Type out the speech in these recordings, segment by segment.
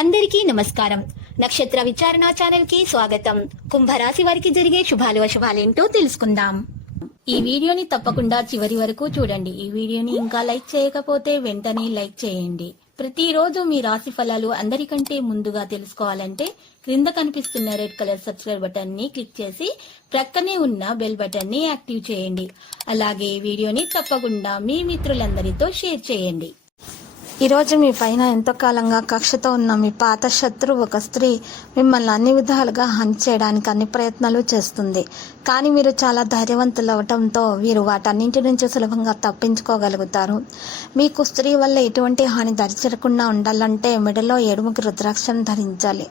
అందరికీ నమస్కారం. నక్షత్ర విచారణ ఛానల్ కి స్వాగతం. కుంభరాశి వారికి జరిగే శుభాలు అశుభాలేంటో తెలుసుకుందాం. ఈ వీడియోని తప్పకుండా చివరి వరకు చూడండి. ఈ వీడియోని ఇంకా లైక్ చేయకపోతే వెంటనే లైక్ చేయండి. ప్రతిరోజు మీ రాశి ఫలాలు అందరికంటే ముందుగా తెలుసుకోవాలంటే క్రింద కనిపిస్తున్న రెడ్ కలర్ సబ్స్క్రైబ్ బటన్ ని క్లిక్ చేసి ప్రక్కనే ఉన్న బెల్ బటన్ ని యాక్టివ్ చేయండి. అలాగే ఈ వీడియోని తప్పకుండా మీ మిత్రులందరితో షేర్ చేయండి. ఈరోజు మీ పైన ఎంతో కాలంగా కక్షతో ఉన్న మీ పాత శత్రువు ఒక స్త్రీ మిమ్మల్ని అన్ని విధాలుగా హాని చేయడానికి అన్ని ప్రయత్నాలు చేస్తుంది. కానీ మీరు చాలా ధైర్యవంతులు అవటంతో వీరు వాటన్నింటి నుంచి సులభంగా తప్పించుకోగలుగుతారు. మీకు స్త్రీ వల్ల ఎటువంటి హాని దరిచేరకుండా ఉండాలంటే మెడలో 7 రుద్రాక్షను ధరించాలి.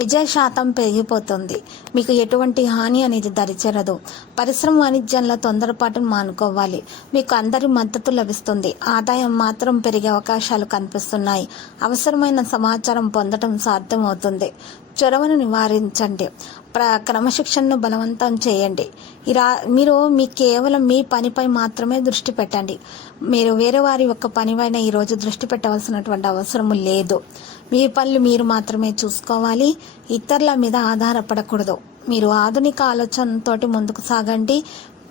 విజయ శాతం పెరిగిపోతుంది. మీకు ఎటువంటి హాని అనేది దరిచేరదు. పరిశ్రమ వాణిజ్యంలో తొందరపాటును మానుకోవాలి. మీకు అందరి మద్దతు లభిస్తుంది. ఆదాయం మాత్రం పెరిగే అవకాశాలు కనిపిస్తున్నాయి. అవసరమైన సమాచారం పొందడం సాధ్యమవుతుంది. చొరవను నివారించండి. క్రమశిక్షణను బలవంతం చేయండి. మీరు కేవలం మీ పనిపై మాత్రమే దృష్టి పెట్టండి. మీరు వేరే వారి యొక్క పనిపైన ఈరోజు దృష్టి పెట్టవలసినటువంటి అవసరం లేదు. మీ పనులు మీరు మాత్రమే చూసుకోవాలి. ఇతరుల మీద ఆధారపడకూడదు. మీరు ఆధునిక ఆలోచనతోటి ముందుకు సాగండి.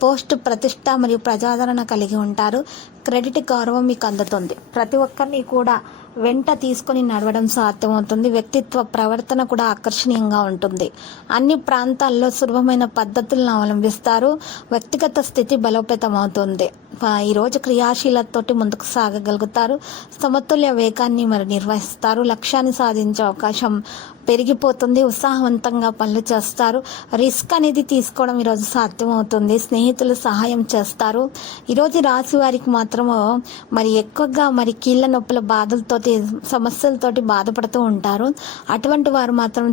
పోస్ట్ ప్రతిష్ట మరియు ప్రజాదరణ కలిగి ఉంటారు. క్రెడిట్ గౌరవం మీకు అందుతుంది. ప్రతి ఒక్కరిని కూడా వెంట తీసుకుని నడవడం సాధ్యమవుతుంది. వ్యక్తిత్వ ప్రవర్తన కూడా ఆకర్షణీయంగా ఉంటుంది. అన్ని ప్రాంతాల్లో సులభమైన పద్ధతులను అవలంబిస్తారు. వ్యక్తిగత స్థితి బలోపేతం అవుతుంది. ఈరోజు క్రియాశీలతతోటి ముందుకు సాగగలుగుతారు. సమతుల్య వేగాన్ని నిర్వహిస్తారు. లక్ష్యాన్ని సాధించే అవకాశం పెరిగిపోతుంది. ఉత్సాహవంతంగా పనులు చేస్తారు. రిస్క్ అనేది తీసుకోవడం ఈరోజు సాధ్యమవుతుంది. స్నేహితులు సహాయం చేస్తారు. ఈరోజు రాశి వారికి మాత్రము ఎక్కువగా కీళ్ళ నొప్పుల బాధలతోటి సమస్యలతోటి బాధపడుతూ ఉంటారు. అటువంటి వారు మాత్రం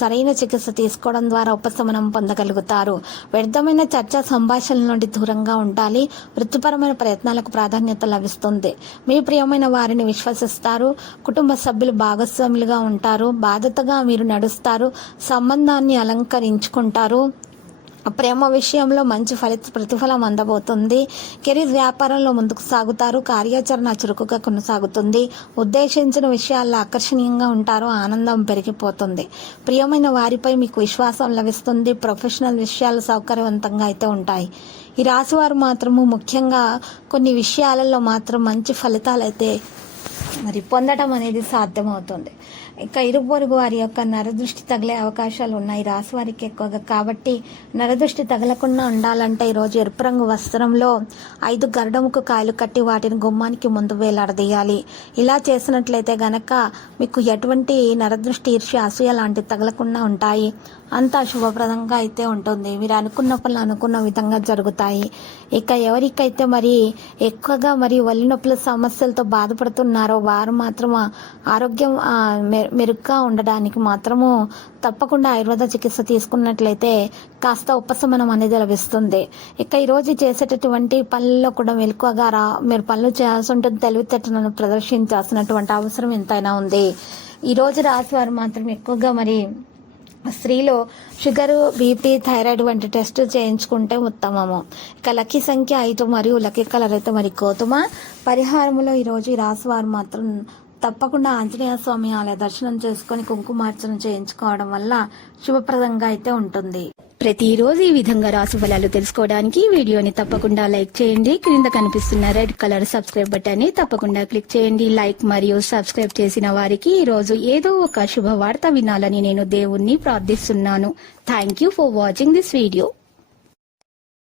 సరైన చికిత్స తీసుకోవడం ద్వారా ఉపశమనం పొందగలుగుతారు. వ్యర్థమైన చర్చా సంభాషణల నుండి దూరంగా ఉండాలి. వృత్తిపరమైన ప్రయత్నాలకు ప్రాధాన్యత లభిస్తుంది. మీ ప్రియమైన వారిని విశ్వసిస్తారు. కుటుంబ సభ్యులు భాగస్వాములుగా ఉంటారు. బాధ్యతగా మీరు నడుస్తారు. సంబంధాన్ని అలంకరించుకుంటారు. ప్రేమ విషయంలో మంచి ప్రతిఫలం అందబోతుంది. కెరీర్ వ్యాపారంలో ముందుకు సాగుతారు. కార్యాచరణ చురుకుగా కొనసాగుతుంది. ఉద్దేశించిన విషయాల్లో ఆకర్షణీయంగా ఉంటారు. ఆనందం పెరిగిపోతుంది. ప్రియమైన వారిపై మీకు విశ్వాసం లభిస్తుంది. ప్రొఫెషనల్ విషయాలు సౌకర్యవంతంగా అయితే ఉంటాయి. ఈ రాశి వారు మాత్రము ముఖ్యంగా కొన్ని విషయాలలో మాత్రం మంచి ఫలితాలు అయితే పొందడం అనేది సాధ్యమవుతుంది. ఇక ఇరుపొరుగు వారి యొక్క నరదృష్టి తగిలే అవకాశాలు ఉన్నాయి రాశి వారికి ఎక్కువగా. కాబట్టి నరదృష్టి తగలకుండా ఉండాలంటే ఈరోజు ఎరుపు రంగు వస్త్రంలో 5 గరుడముకు కాయలు కట్టి వాటిని గుమ్మానికి ముందు వేలాడదీయాలి. ఇలా చేసినట్లయితే గనక మీకు ఎటువంటి నరదృష్టి, ఈర్ష్య, అసూయ లాంటివి తగలకుండా ఉంటాయి. అంతా శుభప్రదంగా అయితే ఉంటుంది. మీరు అనుకున్న పనులు అనుకున్న విధంగా జరుగుతాయి. ఇక ఎవరికైతే ఎక్కువగా ఒళ్ళు నొప్పుల సమస్యలతో బాధపడుతున్నారో వారు మాత్రం ఆరోగ్యం మెరుగ్గా ఉండడానికి మాత్రము తప్పకుండా ఆయుర్వేద చికిత్స తీసుకున్నట్లయితే కాస్త ఉపశమనం అనేది లభిస్తుంది. ఇక ఈరోజు చేసేటటువంటి పనుల్లో కూడా మెలకువగా మీరు పనులు చేయాల్సి ఉంటుంది. తెలివితేటలను ప్రదర్శించాల్సినటువంటి అవసరం ఎంతైనా ఉంది. ఈరోజు రాశి వారు మాత్రం ఎక్కువగా స్త్రీలో షుగర్, బీపీ, థైరాయిడ్ వంటి టెస్ట్ చేయించుకుంటే ఉత్తమము. ఇక లక్కీ సంఖ్య 5 మరియు లక్కీ కలర్ అయితే గోధుమ. పరిహారములో ఈరోజు ఈ రాశి వారు మాత్రం తప్పకుండా ఆంజనేయ స్వామి ఆలయ దర్శనం చేసుకుని కుంకుమార్చన చేయించుకోవడం వల్ల శుభప్రదంగా అయితే ఉంటుంది. ప్రతిరోజు ఈ విధంగా రాశి ఫలాలు తెలుసుకోవడానికి వీడియోని తప్పకుండా లైక్ చేయండి. క్రింద కనిపిస్తున్న రెడ్ కలర్ సబ్స్క్రైబ్ బటన్ ని తప్పకుండా క్లిక్ చేయండి. లైక్ మరియు సబ్స్క్రైబ్ చేసిన వారికి ఈ రోజు ఏదో ఒక శుభవార్త వినాలని నేను దేవుణ్ణి ప్రార్థిస్తున్నాను. Thank you for watching this video.